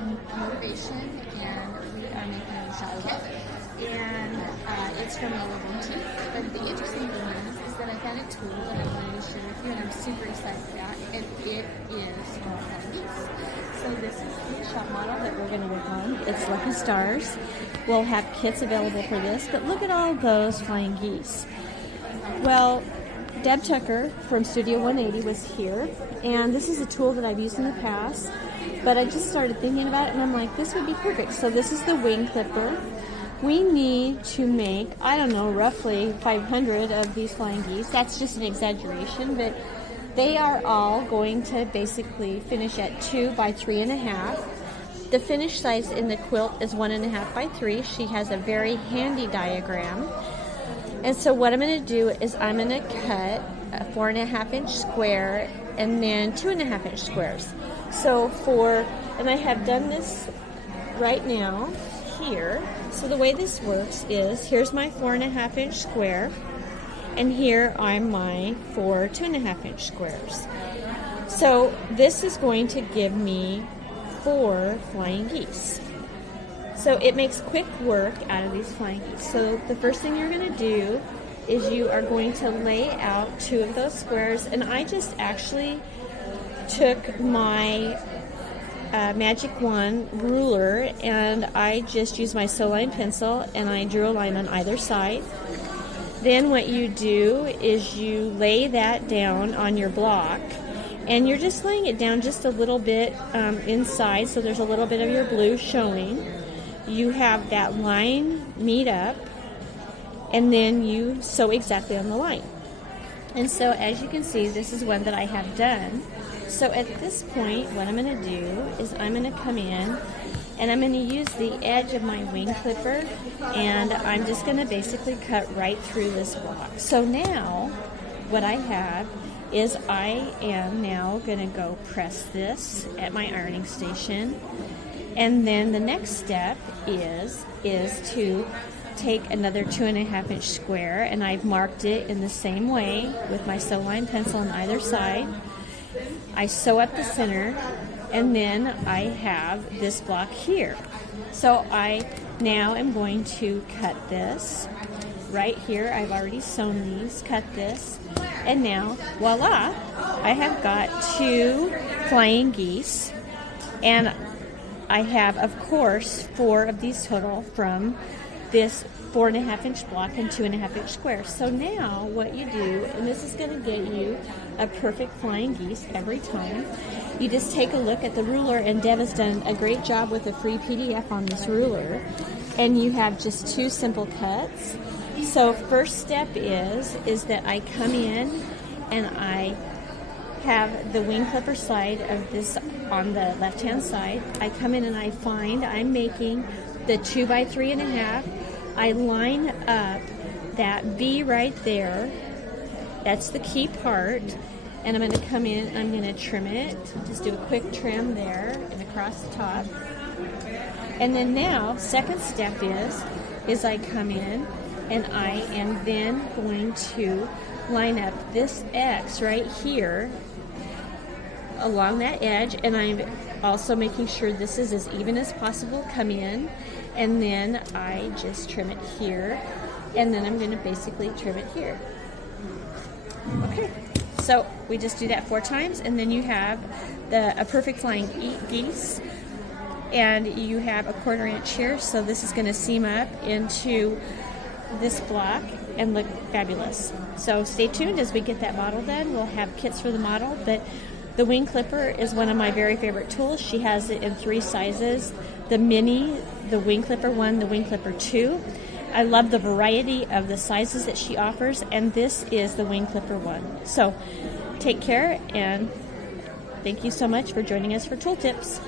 motivation, and we are making a shop kit. And it's from Yellow Boutique. But the interesting thing is that I found a tool that I wanted to share with you, and I'm super excited about, and it is flying geese. So this is the shop model that we're going to work on. It's Lucky Stars. We'll have kits available for this, but look at all those flying geese. Well, Deb Tucker from Studio 180 was here, and this is a tool that I've used in the past, but I just started thinking about it, and I'm like, this would be perfect. So this is the wing clipper. We need to make, I don't know, roughly 500 of these flying geese. That's just an exaggeration, but they are all going to basically finish at 2 by 3.5. The finish size in the quilt is 1.5 by 3. She has a very handy diagram. And so what I'm going to do is I'm going to cut a 4.5 inch square and then 2.5 inch squares. So and I have done this right now here. So the way this works is, here's my 4.5 inch square, and here are my 4 2.5 inch squares. So this is going to give me 4 flying geese. So it makes quick work out of these flying geese. So the first thing you're going to do is you are going to lay out 2 of those squares, and I just actually took my Magic Wand ruler, and I just used my sew line pencil, and I drew a line on either side. Then what you do is you lay that down on your block, and you're just laying it down just a little bit inside, so there's a little bit of your blue showing. You have that line meet up, and then you sew exactly on the line. And so as you can see, this is one that I have done. So at this point, what I'm going to do is I'm going to come in and I'm going to use the edge of my wing clipper, and I'm just going to basically cut right through this block. So now what I have is I am now going to go press this at my ironing station. And then the next step is to take another 2.5 inch square, and I've marked it in the same way with my sew line pencil on either side. I sew up the center, and then I have this block here. So I now am going to cut this right here. I've already sewn these, cut this, and now voila, I have got 2 flying geese, and I have, of course, 4 of these total from this 4.5 inch block and 2.5 inch square. So now what you do, and this is going to get you a perfect flying geese every time, you just take a look at the ruler, and Deb has done a great job with a free PDF on this ruler, and you have just 2 simple cuts. So first step is that I come in and I have the wing clipper side of this on the left hand side. I come in and I'm making the 2 by 3.5. I line up that V right there. That's the key part. And I'm going to come in, I'm going to trim it. Just do a quick trim there and across the top. And then now, second step is I come in and I am then going to line up this X right here along that edge, and I'm also making sure this is as even as possible. Come in, and then I just trim it here, and then I'm going to basically trim it here. Okay, so we just do that 4 times, and then you have a perfect flying geese, and you have a 1/4 inch here, so this is going to seam up into this block and look fabulous. So stay tuned as we get that model done. We'll have kits for the model, but the wing clipper is one of my very favorite tools. She has it in 3 sizes: the mini, the wing clipper 1, the wing clipper 2. I love the variety of the sizes that she offers, and this is the wing clipper 1. So take care, and thank you so much for joining us for Tool Tips.